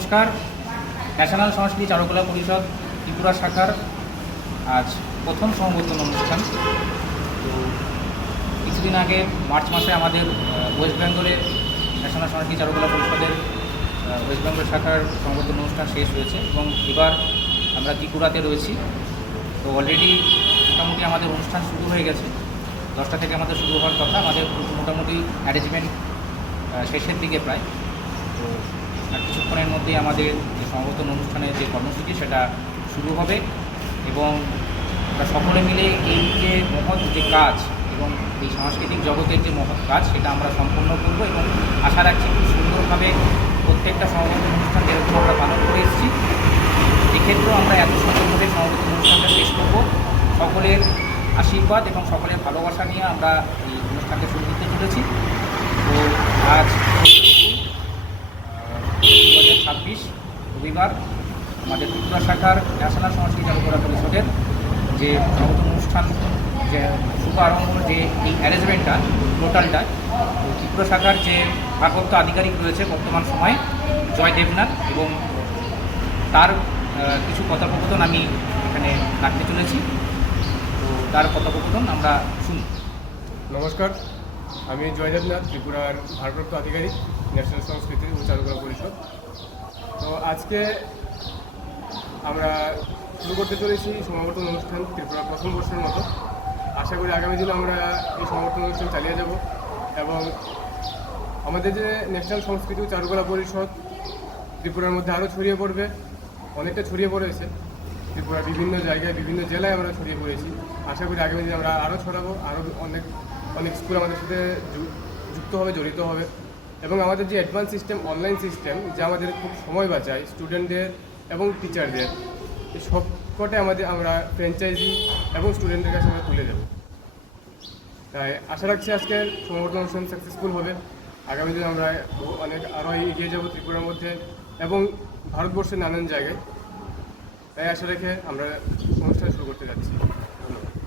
নমস্কার। ন্যাশনাল সংস্কৃতি চারুকলা পরিষদ ত্রিপুরা শাখার আজ প্রথম সমাবর্তন অনুষ্ঠান। তো কিছুদিন আগে মার্চ মাসে আমাদের ওয়েস্ট বেঙ্গলের ন্যাশনাল সংস্কৃতি চারুকলা পরিষদের ওয়েস্ট বেঙ্গল শাখার সমাবর্তন অনুষ্ঠান শেষ হয়েছে এবং এবার আমরা ত্রিপুরাতে রয়েছি। তো অলরেডি মোটামুটি আমাদের অনুষ্ঠান শুরু হয়ে গেছে। 10টা থেকে আমাদের শুরু হওয়ার কথা। আমাদের মোটামুটি অ্যারেঞ্জমেন্ট শেষের দিকে প্রায়। তো আর কিছুক্ষণের মধ্যেই আমাদের যে সমাবর্তন অনুষ্ঠানের যে কর্মসূচি সেটা শুরু হবে এবং আমরা সকলে মিলে এই যে মহৎ যে কাজ এবং এই সাংস্কৃতিক জগতের যে মহৎ কাজ সেটা আমরা সম্পন্ন করব এবং আশা রাখছি খুব সুন্দরভাবে প্রত্যেকটা সমাবর্তন অনুষ্ঠান যেরকম আমরা পালন করে এসেছি এক্ষেত্রেও আমরা এত সুন্দরভাবে সমাবর্তন অনুষ্ঠানটা শেষ করব। সকলের আশীর্বাদ এবং সকলের ভালোবাসা নিয়ে আমরা এই অনুষ্ঠানকে শুরু করতে চলেছি। তো আজ 2026 রবিবার আমাদের ত্রিপুরা শাখার ন্যাশনাল সংস্কৃতি চারুকলা পরিষদের যে সমাবর্তন অনুষ্ঠান যে শুভ আরম্ভ যে এই অ্যারেঞ্জমেন্টটা টোটালটা ত্রিপুরা শাখার যে ভারপ্রাপ্ত আধিকারিক রয়েছে বর্তমান সময়ে জয় দেবনাথ এবং তার কিছু কথোপকথন আমি এখানে রাখতে চলেছি। তো তার কথোপকথন আমরা শুনি। নমস্কার, আমি জয় দেবনাথ, ত্রিপুরার ভারপ্রাপ্ত আধিকারিক ন্যাশনাল সংস্কৃতি ও চারুকলা পরিষদ। তো আজকে আমরা শুরু করতে চলেছি সমাবর্তন অনুষ্ঠান ত্রিপুরার প্রথম বর্ষের মতো। আশা করি আগামী দিনে আমরা এই সমাবর্তন অনুষ্ঠান চালিয়ে যাব এবং আমাদের যে ন্যাশনাল সংস্কৃতি ও চারুকলা পরিষদ ত্রিপুরার মধ্যে আরও ছড়িয়ে পড়বে, অনেকটা ছড়িয়ে পড়েছে ত্রিপুরার বিভিন্ন জায়গায়, বিভিন্ন জেলায় আমরা ছড়িয়ে পড়েছি। আশা করি আগামী দিনে আমরা আরও ছড়াবো, আরও অনেক স্কুল আমাদের সাথে যুক্ত হবে, জড়িত হবে এবং আমাদের যে অ্যাডভান্স সিস্টেম, অনলাইন সিস্টেম, যা আমাদের খুব সময় বাঁচায় স্টুডেন্টদের এবং টিচারদের, এই সবকটে আমরা ফ্র্যাঞ্চাইজি এবং স্টুডেন্টদের কাছে আমরা তুলে দেবো। তাই আশা রাখছি আজকের সমাবর্তন অনুষ্ঠান সাকসেসফুল হবে। আগামী দিনে আমরা আরও এগিয়ে যাব ত্রিপুরার মধ্যে এবং ভারতবর্ষের নানান জায়গায়। তাই আশা রেখে আমরা অনুষ্ঠান শুরু করতে যাচ্ছি। ধন্যবাদ।